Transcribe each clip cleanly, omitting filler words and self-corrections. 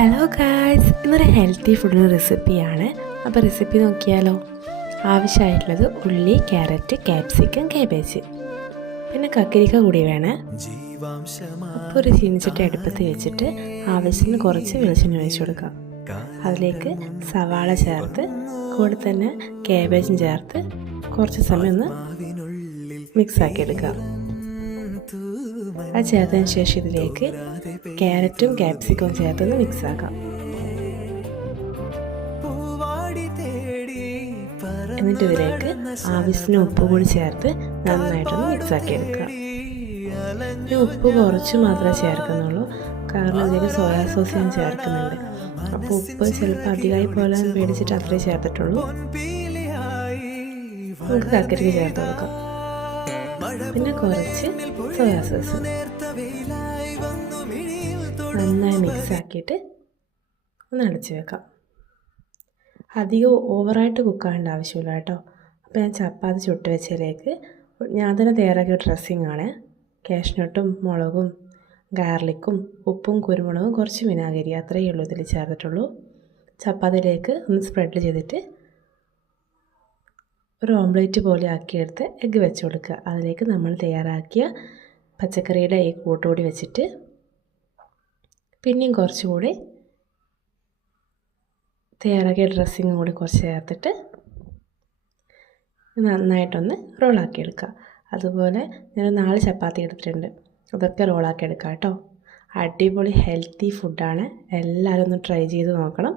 Hello guys, ഇന്നൊരു healthy ഫുഡിൻ്റെ റെസിപ്പിയാണ്. അപ്പോൾ റെസിപ്പി നോക്കിയാലോ. ആവശ്യമായിട്ടുള്ളത് ഉള്ളി, ക്യാരറ്റ്, ക്യാപ്സിക്കം, കാബേജ്, പിന്നെ കക്കിരിക്ക കൂടി വേണം. അപ്പോൾ ഒരു ചീനിച്ചട്ടി അടുപ്പത്ത് വെച്ചിട്ട് ആവശ്യത്തിന് കുറച്ച് വെളിച്ചെണ്ണ ഒഴിച്ച് കൊടുക്കാം. അതിലേക്ക് സവാള ചേർത്ത് കൂടെ തന്നെ കാബേജും ചേർത്ത് കുറച്ച് സമയം ഒന്ന് മിക്സാക്കി എടുക്കാം. അത് ചേർത്തതിന് ശേഷം ഇതിലേക്ക് ക്യാരറ്റും ക്യാപ്സിക്കവും ചേർത്തൊന്ന് മിക്സാക്കാം. എന്നിട്ട് ഇതിലേക്ക് ആവശ്യത്തിന് ഉപ്പ് കൂടി ചേർത്ത് നന്നായിട്ടൊന്ന് മിക്സാക്കി എടുക്കുക. ഈ ഉപ്പ് കുറച്ച് മാത്രമേ ചേർക്കുന്നുള്ളൂ, കാരണം ഇതിലേക്ക് സോയാ സോസ് ഞാൻ ചേർക്കുന്നുണ്ട്. അപ്പോൾ ഉപ്പ് ചിലപ്പോൾ അധികമായി പോലെ പേടിച്ചിട്ട് അത്രേ ചേർത്തിട്ടുള്ളൂ. നമുക്ക് കക്കരിക്ക ചേർത്ത് കൊടുക്കാം. പിന്നെ കുറച്ച് സോയാ സോസ് നന്നായി മിക്സ് ആക്കിയിട്ട് ഒന്ന് അടച്ച് വെക്കാം. അധികം ഓവറായിട്ട് കുക്കാവേണ്ട ആവശ്യമില്ല കേട്ടോ. അപ്പോൾ ഞാൻ ചപ്പാത്തി ചുട്ട് വെച്ചതിലേക്ക് ഞാൻ തന്നെ തയ്യാറാക്കിയ ഡ്രസ്സിങ് ആണ്. കാഷ്നട്ടും മുളകും ഗാർലിക്കും ഉപ്പും കുരുമുളകും കുറച്ച് വിനാഗിരി അത്രയേ ഉള്ളൂ ഇതിൽ ചേർത്തിട്ടുള്ളൂ. ചപ്പാത്തിയിലേക്ക് ഒന്ന് സ്പ്രെഡ് ചെയ്തിട്ട് ഒരു ഓംലേറ്റ് പോലെ ആക്കിയെടുത്ത് എഗ്ഗ് വെച്ച് കൊടുക്കുക. അതിലേക്ക് നമ്മൾ തയ്യാറാക്കിയ പച്ചക്കറിയുടെ ഈ കൂട്ടുകൂടി വെച്ചിട്ട് പിന്നെയും കുറച്ചുകൂടി തയ്യാറാക്കിയ ഡ്രസ്സിങ്ങും കൂടി കുറച്ച് ചേർത്തിട്ട് നന്നായിട്ടൊന്ന് റോളാക്കിയെടുക്കുക. അതുപോലെ ഞാൻ 4 ചപ്പാത്തി എടുത്തിട്ടുണ്ട്, അതൊക്കെ റോളാക്കി എടുക്കാം കേട്ടോ. അടിപൊളി ഹെൽത്തി ഫുഡാണ്, എല്ലാവരും ഒന്ന് ട്രൈ ചെയ്ത് നോക്കണം.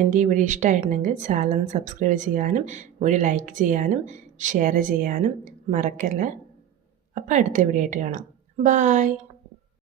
എൻ്റെ ഈ വീഡിയോ ഇഷ്ടമായിട്ടുണ്ടെങ്കിൽ ചാനൽ സബ്സ്ക്രൈബ് ചെയ്യാനും വീഡിയോ ലൈക്ക് ചെയ്യാനും ഷെയർ ചെയ്യാനും മറക്കല്ലേ. അപ്പോൾ അടുത്ത വീഡിയോ ആയിട്ട് കാണാം. ബായ്.